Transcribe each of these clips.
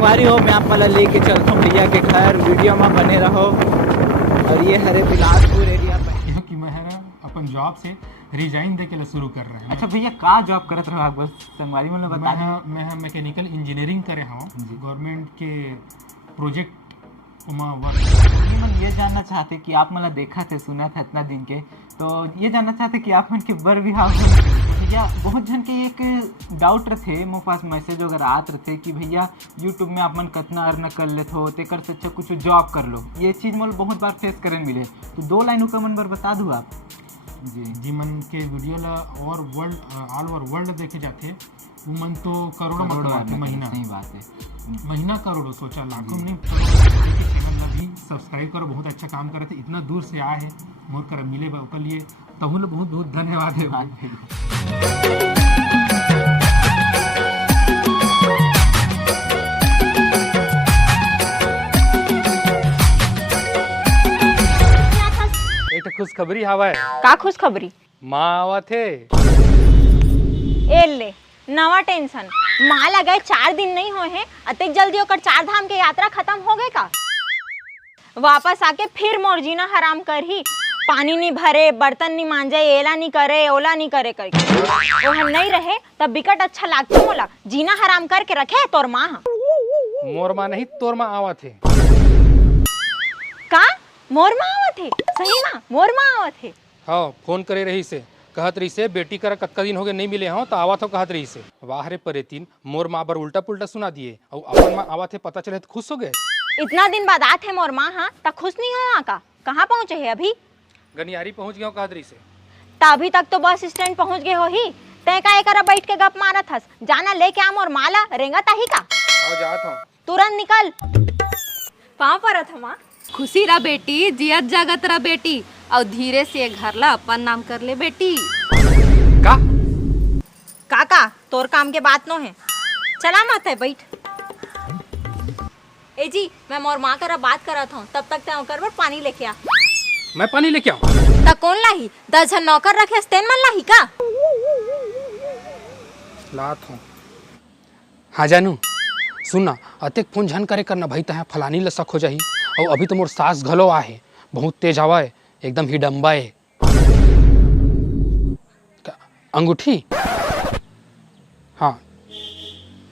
संगवारी हो, मैं आप वाला लेके चलता हूँ भैया के घर, वीडियो में बने रहो। और ये हरे बिलासपुर एरिया क्योंकि मैं है ना अपन जॉब से रिजाइन दे के शुरू कर रहे हैं। अच्छा भैया का जॉब करत रहो आप? बस संगवारी में बता। मैं मैकेनिकल इंजीनियरिंग करे हूँ गवर्नमेंट के प्रोजेक्ट मन ये जानना चाहते कि आप मतलब देखा थे सुना था इतना दिन के, तो ये जानना चाहते कि आप मन के बर बिहाव भैया बहुत जन के एक डाउट रहे मोर पास मैसेज वगैरह आत रहे कि भैया यूट्यूब में आप मन कितना अर्न कर लेते हो, तेकर से अच्छा कुछ जॉब कर लो। ये चीज़ मतलब बहुत बार फेस करने मिले, तो 2 लाइन का मन बर बता दूँ आप जी मन के वीडियो ला और वर्ल्ड ऑल ओवर वर्ल्ड देखे जाते वो मन तो करोड़ों महीना। सही बात है, महीना करोड़ों सोचा लाखों नहीं। चैनल ला भी सब्सक्राइब करो, बहुत अच्छा काम करे थे, इतना दूर से आए हैं मोर कर मिले ओकर लिए तहु ला बहुत बहुत धन्यवाद है। एक खुशखबरी हवा है। का खुशखबरी? माँ आवा थे। ए ले नवा टेंशन। माँ लगे 4 दिन नहीं हुए हैं, अतिक जल्दी होकर 4 धाम के यात्रा खत्म हो गए का? वापस आके फिर मोर जीना हराम कर ही, पानी नहीं भरे, बर्तन नहीं मांजे, एला नहीं करे, ओला नहीं करे करके वो हम नहीं रहे तब बिकट अच्छा लागते मोला। जीना हराम करके रखे तोर माँ। मोर माँ नहीं तोर माँ आवा थे। का मोर माँ आवा थे? सही माँ मोर माँ आवा थे। हाँ फोन करे रही से कहत रही से बेटी करा कत्का दिन हो गए नहीं मिले हो तो आवा था कहत रही से। वाह रे परेतीन, मोर माँ बर उल्टा पुल्टा सुना दिए और अपन माँ आवा थे पता चले तो खुश हो गए। इतना दिन बाद आते है मोर माँ, हाँ तब खुश नहीं हो का? कहाँ पहुँचे है अभी? गनियारी पहुँच गया कहत रही से। अभी तक तो बस स्टैंड पहुँच गए हो ही, तय का एक बैठ के गप मारत हस। जाना लेके आम और माला रेंगा ताही का। आओ जात हूँ। तुरंत निकल। पाँव परत हमा। खुशी रह बेटी, जियत जागत रह बेटी, और धीरे से घर ला अपन नाम कर ले बेटी। का काका तोर काम के बात नो है, चला मत है बैठ। ए जी मैं मोर माँ करा बात करत हूँ, तब तक तय कर पानी लेके आ। मैं पानी लेके आऊँ? त कौन लाही? 10 जन नौकर रखे तेन मन लाही का? लात हूँ। हाँ जानू सुनना, अतेक फोन झन करे करना भाई तहाँ फलानी ल शक हो जाही। और अभी तो मोर सास घलो आहे, बहुत तेज हवा है, एकदम हिडम्बा है। अंगूठी? हाँ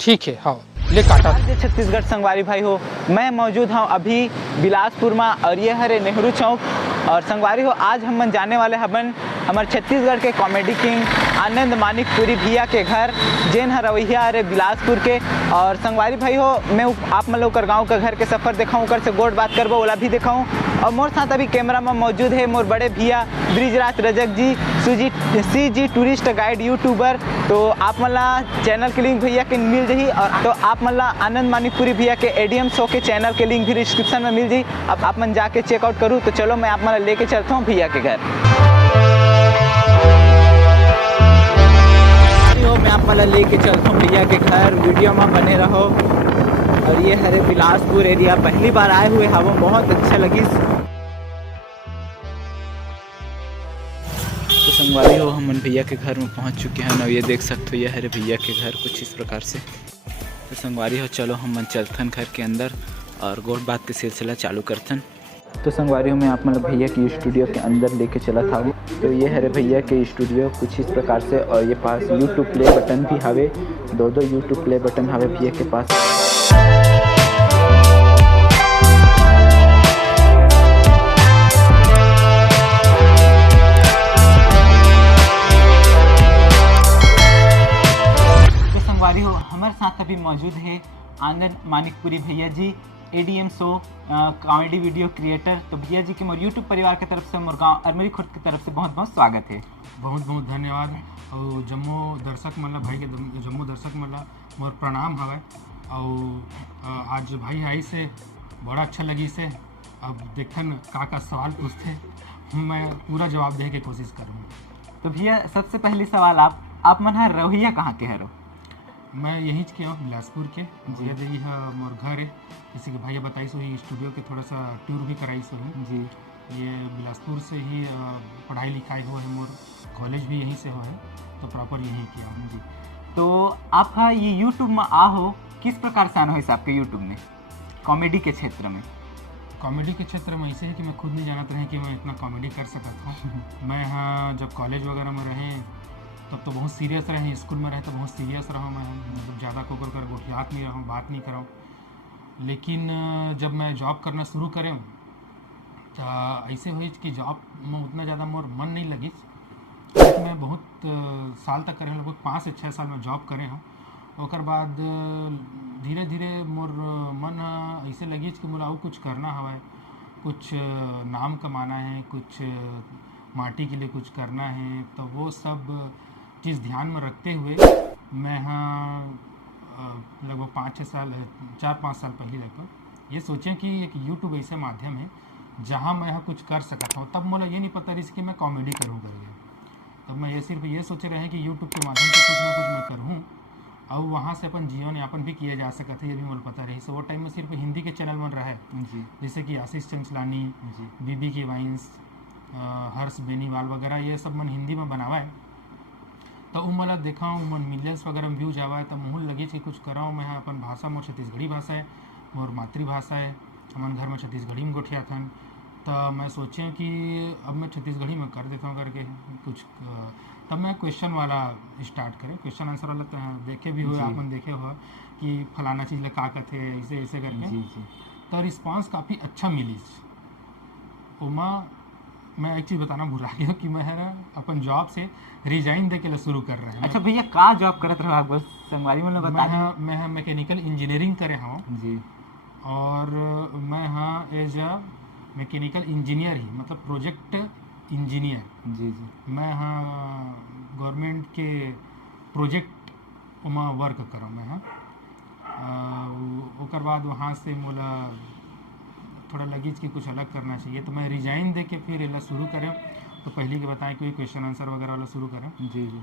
ठीक है, हाँ ले काटा। छत्तीसगढ़ संगवारी भाई हो, मैं मौजूद हूँ अभी बिलासपुर में और ये हरे नेहरू चौक। और संगवारी हो आज हम जाने वाले हवन हमारे छत्तीसगढ़ के कॉमेडी किंग आनंद मानिकपुरी भैया के घर, जेन हर रवैया अरे बिलासपुर के। और संगवारी भाई हो मैं आप मन लोग कर गाँव का घर के सफ़र दिखाऊँ, कर से गोड बात करबो ओला भी दिखाऊँ। और मोर साथ अभी कैमरा में मौजूद है मोर बड़े भैया ब्रिजराज रजक जी, CG टूरिस्ट गाइड यूट्यूबर। तो आप मला चैनल के लिंक भैया के मिल जाही, और तो आप मला आनंद मानिकपुरी भैया के ADM शो के चैनल के लिंक भी डिस्क्रिप्शन में मिल जाही। अब आप मन जाके चेकआउट करूँ। तो चलो मैं आप मला लेके चलता हूँ भैया के घर। मैं आप वाला लेके चलता हूँ भैया के घर, वीडियो में बने रहो। और ये हरे बिलासपुर एरिया पहली बार आए हुए हवा, बहुत अच्छा लगी। तो संगवारी हो हम भैया के घर में पहुंच चुके हैं ना, ये देख सकते हो ये हरे भैया के घर कुछ इस प्रकार से। तो संगवारी हो चलो हम चलथन घर के अंदर और गोट बात के सिलसिला चालू करथन। तो संगवारी हो मैं आप मतलब भैया की स्टूडियो के अंदर लेके चला था। तो ये हरे भैया के स्टूडियो कुछ इस प्रकार से, और ये पास यूट्यूब प्ले बटन भी हवे, 2 यूट्यूब प्ले बटन हवे भैया के पास। तो संगवारी हो हमारे साथ अभी मौजूद है आनंद मानिकपुरी भैया जी, ADM show comedy video creator. तो भैया जी के मोर यूट्यूब परिवार की तरफ से, मोर गाँव अरमरी खुर्द की तरफ से बहुत बहुत स्वागत है। बहुत बहुत धन्यवाद। और जम्मू दर्शक मल्ला भाई के जम्मू दर्शक मल्ला मोर प्रणाम हवे। और आज भाई आई से बड़ा अच्छा लगी से। अब देखन का सवाल पूछते, मैं पूरा जवाब दे के कोशिश करूँगा। तो भैया सबसे पहली सवाल आप मन रवैया कहाँ के हरो? मैं यहीं के हूँ बिलासपुर के। जिया देवी है मोर घर है, किसी के भैया बताई सो ही स्टूडियो के थोड़ा सा टूर भी कराई सो ही जी। ये बिलासपुर से ही पढ़ाई लिखाई हुआ है, मोर कॉलेज भी यहीं से हुआ है, तो प्रॉपर यहीं किया हूँ जी। तो आप हाँ ये यूट्यूब में आहो किस प्रकार से आना हो आपके यूट्यूब में कॉमेडी के क्षेत्र में? कॉमेडी के क्षेत्र में ऐसे है कि मैं खुद नहीं जानता रहे कि मैं इतना कॉमेडी कर सकता था। मैं हाँ जब कॉलेज वगैरह में रहे तब तो बहुत सीरियस रहे, स्कूल में रहे तो बहुत सीरियस रहा मैं, मतलब ज़्यादा को कर गोठियात नहीं रहा, बात नहीं कराऊँ। लेकिन जब मैं जॉब करना शुरू करें तो ऐसे हुई कि जॉब में उतना ज़्यादा मोर मन नहीं लगी। लेकिन मैं बहुत साल तक करे, लगभग 5 से 6 साल में जॉब करे हूँ। ओकर बाद धीरे धीरे मोर मन ऐसे लगी कि मोला और कुछ करना हवा, कुछ नाम कमाना है, कुछ माटी के लिए कुछ करना है। तो वो सब चीज़ ध्यान में रखते हुए मैं हाँ लगभग 4-5 साल पहले लगभग ये सोचें कि एक यूट्यूब ऐसा माध्यम है जहाँ मैं यहाँ कुछ कर सकता हूँ। तब मुझे ये नहीं पता रही कि मैं कॉमेडी करूँ करके। तब मैं ये सिर्फ ये सोचे रहे कि यूट्यूब के माध्यम से कुछ ना कुछ मैं करूँ और वहाँ से अपन जीवन यापन भी किया जा सकता है, ये भी मुझे पता रही। सो वो टाइम में सिर्फ हिंदी के चैनल बन रहा है जी, जैसे कि आशीष चंचलानी जी, बीबी की वाइंस, हर्ष बेनीवाल वगैरह, ये सब मन हिंदी में बनावा है। तो वो मला देखा हूँ मन मिलियंस वगैरह में व्यूज आवा है। तो मुँह लगी कि कुछ करा हूँ मैं अपन भाषा, मोर छत्तीसगढ़ी भाषा है, मोर मातृभाषा है, हमारे घर में छत्तीसगढ़ी में गोठिया था। तो मैं सोचे कि अब मैं छत्तीसगढ़ी में कर देता हूँ करके कुछ। तब मैं क्वेश्चन वाला स्टार्ट करें, क्वेश्चन आंसर वाला। तो देखे भी हुए, आपन देखे हुआ कि फलाना चीज़ का कहते ऐसे ऐसे करके जी। तो रिस्पांस काफ़ी अच्छा मिली। उमा मैं एक चीज़ बताना भूला गया कि मैं है ना अपन जॉब से रिजाइन दे के शुरू कर रहे हैं। अच्छा भैया का जॉब करत रहो आप? बस संगवारी में बता। मैं मैकेनिकल इंजीनियरिंग करे हूँ जी, और मैं हाँ एज अ मैकेनिकल इंजीनियर ही, मतलब प्रोजेक्ट इंजीनियर जी जी। मैं हाँ गवर्नमेंट के प्रोजेक्ट में वर्क करूँ मैं हाँ। ओकर बाद वहाँ से मोला थोड़ा लगी कि कुछ अलग करना चाहिए। तो मैं रिजाइन दे के फिर एला शुरू करें। तो पहले के बताएं कि क्वेश्चन आंसर वगैरह वाला शुरू करें जी जी।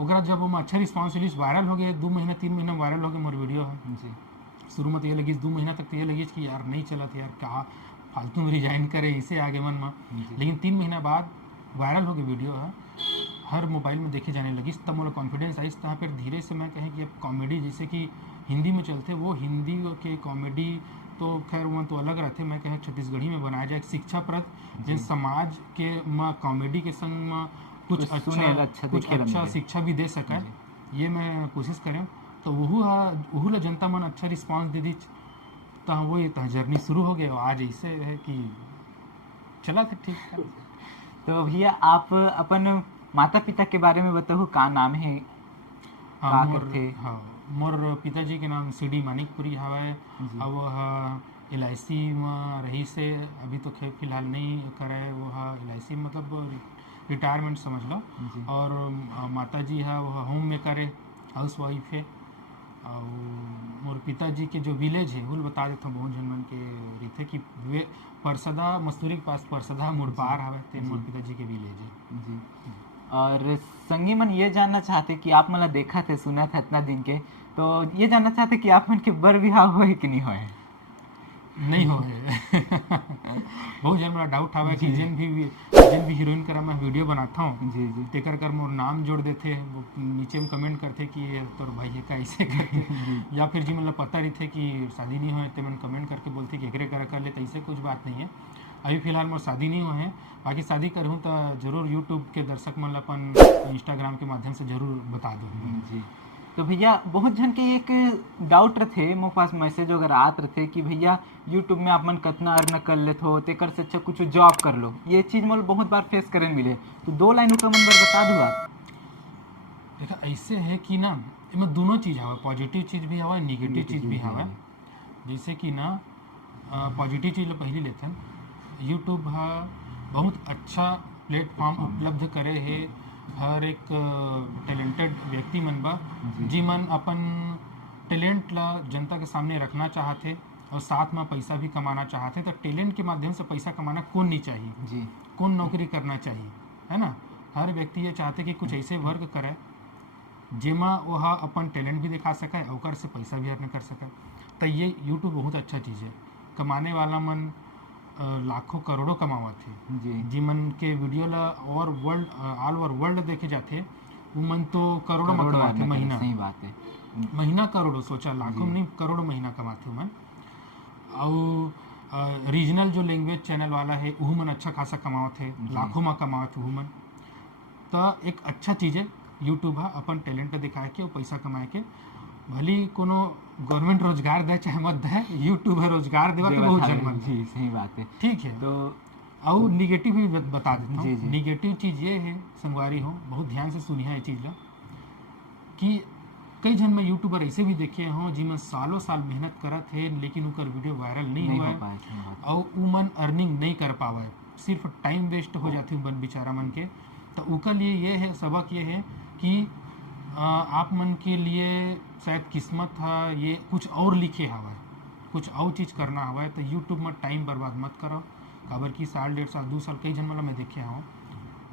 ओकरा जब वो अच्छा रिस्पॉन्स मिली, वायरल हो गए, 2 महीना 3 महीना वायरल हो गए मोर वीडियो है जी। शुरू में तो ये लगी 2 महीना तक तो ये लगी कि यार नहीं चला था, यार क्या फालतू में रिजाइन करे इसे आगे मन में। लेकिन 3 महीना बाद वायरल हो गई वीडियो है, हर मोबाइल में देखे जाने लगी। तब मुझे कॉन्फिडेंस आई। तहाँ फिर धीरे से मैं कहें कि अब कॉमेडी जैसे कि हिंदी में चलते, वो हिंदी के कॉमेडी तो खैर वो तो अलग रहते, मैं कहें छत्तीसगढ़ी में बनाया जाए शिक्षाप्रद, जिन समाज के में कॉमेडी के संग में कुछ अच्छा शिक्षा भी दे सके, ये मैं कोशिश करें। तो वहू ला जनता मन अच्छा रिस्पांस दे दी। तो वो जर्नी शुरू हो गया। आज ऐसे है कि चला था ठीक है। तो भैया आप अपन माता पिता के बारे में बताओ, का नाम है? हाँ मोर पिताजी के नाम CD मानिकपुरी हवा। अब वह LIC में रही से, अभी तो फिलहाल नहीं करे, वो LIC मतलब रिटायरमेंट समझ लो। और माता जी है वह होम मेकर है, हाउस वाइफ है। और मोर पिताजी के जो विलेज है वो बता देता हूँ, बहुत जन मन के रीते कि वे परसदा मस्तूरी के पास परसदा मुड़पार हवे, ते मोर पिताजी के विलेज है जी। और संगी मन ये जानना चाहते कि आप मला देखा थे, सुना था इतना दिन के, तो ये जानना चाहते कि आप मन के बर विवाह हुए कि नहीं हुए? नहीं हो है। बहुत जन मेरा डाउट हवा कि जिन भी हीरोइन करा मैं वीडियो बनाता हूँ जी जी, तेकर कर मोर नाम जोड़ देते, वो नीचे में कमेंट करते कि तोर भाई है का ऐसे करते। या फिर जी मतलब पता रही थे कि शादी नहीं हो तो मैंने कमेंट करके बोलते कि एकरे करा कर ले, तो ऐसे कुछ बात नहीं है। अभी फिलहाल मोर शादी नहीं हुए हैं, बाकी शादी करूँ तो जरूर यूट्यूब के दर्शक मन अपन इंस्टाग्राम के माध्यम से जरूर बता दूँ जी। तो भैया बहुत जन के एक डाउट रहे, मोके पास मैसेज वगैरह आते रहे कि भैया यूट्यूब में आप मन कितना अर्न कर लेते हो, तेकर से अच्छा कुछ जॉब कर लो। ये चीज़ मतलब बहुत बार फेस करने मिले, तो 2 लाइन का मन बता दूँ आप। देखा ऐसे है कि ना इसमें दोनों चीज़ हवा, पॉजिटिव चीज़ भी हवा, निगेटिव चीज़ भी हवा। जैसे कि ना पॉजिटिव चीज़ पहले लेते हैं, यूट्यूब बहुत अच्छा प्लेटफॉर्म उपलब्ध करे है हर एक टैलेंटेड व्यक्ति मन बा, जी मन अपन टैलेंट ला जनता के सामने रखना चाहते और साथ में पैसा भी कमाना चाहते। तो टैलेंट के माध्यम से पैसा कमाना कौन नहीं चाहिए जी, कौन नौकरी करना चाहिए, है ना। हर व्यक्ति ये चाहते कि कुछ ऐसे वर्क करे जेमा वह अपन टैलेंट भी दिखा सके और से पैसा भी अर्न कर सके। तो ये यूट्यूब बहुत अच्छा चीज़ है। कमाने वाला मन लाखों करोड़ों कमावत थे जी, जी मन के वीडियो ला और वर्ल्ड ऑल ओवर वर्ल्ड देखे जाते उमन तो करोड़ों में करोड़ों कमाते आदमी महीना, सही बात है। महीना करोड़ों, सोचा लाखों में नहीं करोड़ों महीना कमाते उमन। और रीजनल जो लैंग्वेज चैनल वाला है वह मन अच्छा खासा कमावत है, लाखों में कमावत है मन। तो एक अच्छा चीज़ है यूट्यूब है, अपन टैलेंट दिखाए के और पैसा कमाए के, भली कोनो गवर्नमेंट रोजगार दे चाहे मत दे, यूट्यूब है रोजगार देवा तो बहुत जन मन। जी सही बात है। ठीक है, तो और निगेटिव भी बता देता जी, हूँ। जी। निगेटिव चीज़ ये है संगवारी हो, बहुत ध्यान से सुनिए ये चीज़ ला, कि कई जन में यूट्यूबर ऐसे भी देखे हों जिनमें सालों साल मेहनत करत है लेकिन उनकर वीडियो वायरल नहीं हुआ हो है पाए, सही बात और उमन अर्निंग नहीं कर पावा है, सिर्फ टाइम वेस्ट हो जाती है बन बेचारा मन के। तो उनका लिए ये है, सबक ये है कि आप मन के लिए शायद किस्मत है, ये कुछ और लिखे हवा है, कुछ और चीज़ करना हवा है। तो यूट्यूब में टाइम बर्बाद मत करो, खबर की साल 1.5 साल 2 साल कई जन वाला मैं देखे हूँ,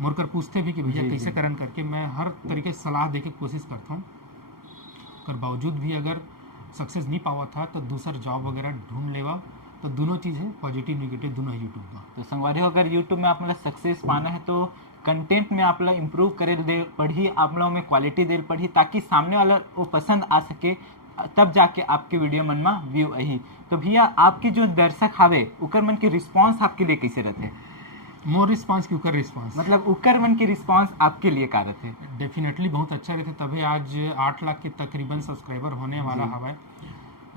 मुड़कर पूछते भी कि भैया जी, कैसे जी। करन करके, मैं हर तरीके से सलाह देके कोशिश करता हूँ। कर बावजूद भी अगर सक्सेस नहीं पावा था तो दूसरा जॉब वगैरह ढूंढ लेवा। तो दोनों चीज़ है, पॉजिटिव निगेटिव दोनों है यूट्यूब में। तो संगवारी हो, अगर यूट्यूब में आप मतलब सक्सेस पाना है तो कंटेंट में आप लोग इम्प्रूव करे दे पढ़ी, आप लोग में क्वालिटी दे पढ़ी, ताकि सामने वाला वो पसंद आ सके, तब जाके आपके वीडियो मन में व्यू आई। तो भैया आपके जो दर्शक हावे उकर मन के रिस्पांस आपके लिए कैसे रहते? मोर रिस्पांस क्यों कर रिस्पांस, मतलब उकर मन के रिस्पांस आपके लिए का रहते? डेफिनेटली बहुत अच्छा रहते, तभी आज 8 लाख के तकरीबन सब्सक्राइबर होने वाला हवा है।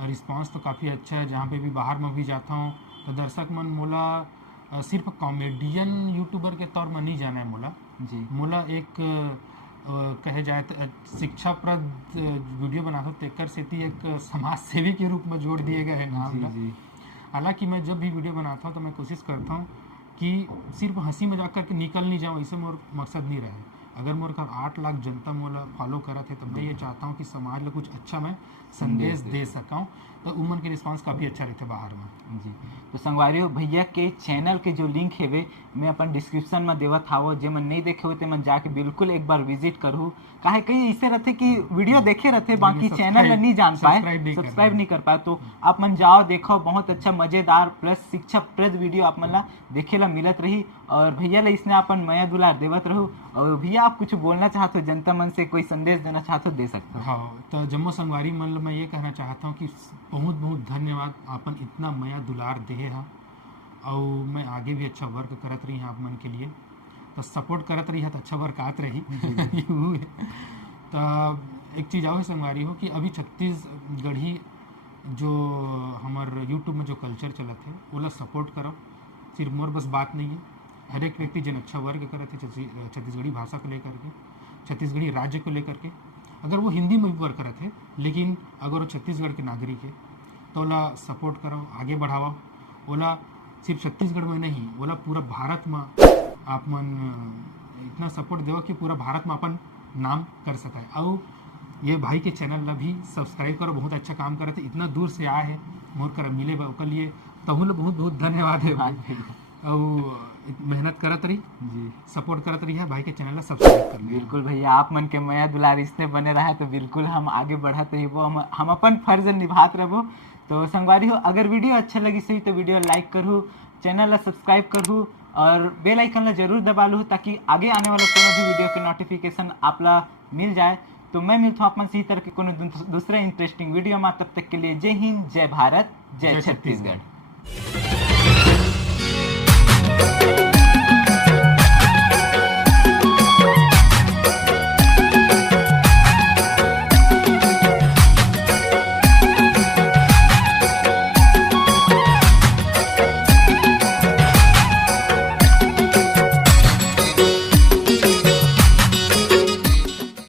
रिस्पांस तो काफ़ी अच्छा है, जहाँ पे भी बाहर में भी जाता हूँ तो दर्शक मन मोला सिर्फ कॉमेडियन यूट्यूबर के तौर में नहीं जाना है, मोला एक कहे जाए तो शिक्षाप्रद वीडियो बनाता हूँ, तेकर सेती एक समाज सेवी के रूप में जोड़ दिए गए हैं नाम। हालांकि मैं जब भी वीडियो बनाता हूँ तो मैं कोशिश करता हूँ कि सिर्फ हंसी मजाक करके निकल नहीं जाऊँ, ऐसे मोर मकसद नहीं रहे। अगर मोर का 8 लाख जनता मोला फॉलो करा थे तो मैं ये चाहता हूँ कि समाज में कुछ अच्छा मैं संदेश दे सकूँ। तो उमन के रिस्पांस काफ़ी अच्छा रहते बाहर में। जी, तो संगवारी हो भैया के चैनल के जो लिंक है वे मैं अपन डिस्क्रिप्शन में देवत हावो, जे मन नहीं देखे होते मन जाके बिल्कुल एक बार विजिट करूँ। काहे कहीं ऐसे रहते कि वीडियो देखे रहते बाकी चैनल नहीं जान पाए, सब्सक्राइब नहीं कर पाए, तो आप मन जाओ देखो, बहुत अच्छा मजेदार प्लस शिक्षाप्रद वीडियो आप मन ला देखे ला मिलत रही। और भैया ला इसने अपन माया दुलार देवत रहू। और भैया आप कुछ बोलना चाहते हो, जनता मन से कोई संदेश देना चाहते हो, दे सकते हो। हाँ, तो जम्मू संगवारी मन मैं ये कहना चाहता हूँ कि बहुत बहुत धन्यवाद, आपन इतना माया दुलार दे है और मैं आगे भी अच्छा वर्क करत रही आप मन के लिए, तो सपोर्ट करत रही है तो अच्छा वर्क आत रही। तो एक चीज़ और संगवारी हो कि अभी छत्तीसगढ़ी जो हमार यूट्यूब में जो कल्चर चलत है वो सपोर्ट करो, सिर्फ मोर बस बात नहीं है, हर एक व्यक्ति जिन अच्छा वर्क करते छत्तीसगढ़ी भाषा को लेकर के, छत्तीसगढ़ी राज्य को लेकर के, अगर वो हिंदी में भी वर्क करते हैं लेकिन अगर वो छत्तीसगढ़ के नागरिक है तो ओला सपोर्ट करो, आगे बढ़ाओ। ओला सिर्फ छत्तीसगढ़ में नहीं, ओला पूरा भारत में आप मन इतना सपोर्ट दो कि पूरा भारत में अपन नाम कर सके। और ये भाई के चैनल ला भी सब्सक्राइब करो, बहुत अच्छा काम करे थे, इतना दूर से आए है मोर कर मिले ओकर लिए तहु ला बहुत बहुत धन्यवाद है। और मेहनत करत रही जी, सपोर्ट करत रही है, भाई के चैनल ला सब्सक्राइब कर बिल्कुल भैया आप मन के माया दुलार इसने बने रहा तो बिल्कुल हम आगे बढ़त रही, वो हम अपन फर्ज निभात रहो। तो संगवारी हो, अगर वीडियो अच्छा लगी सही तो वीडियो लाइक करूँ, चैनल ला सब्सक्राइब करूँ और बेल आइकन ला जरूर दबा लूँ ताकि आगे आने वाला कोनो भी वीडियो के नोटिफिकेशन आप ला मिल जाए। तो मैं मिलता हूँ आप मन से इसी तरह के कोनो दूसरे इंटरेस्टिंग वीडियो में, तब तक के लिए जय हिंद, जय भारत, जय छत्तीसगढ़।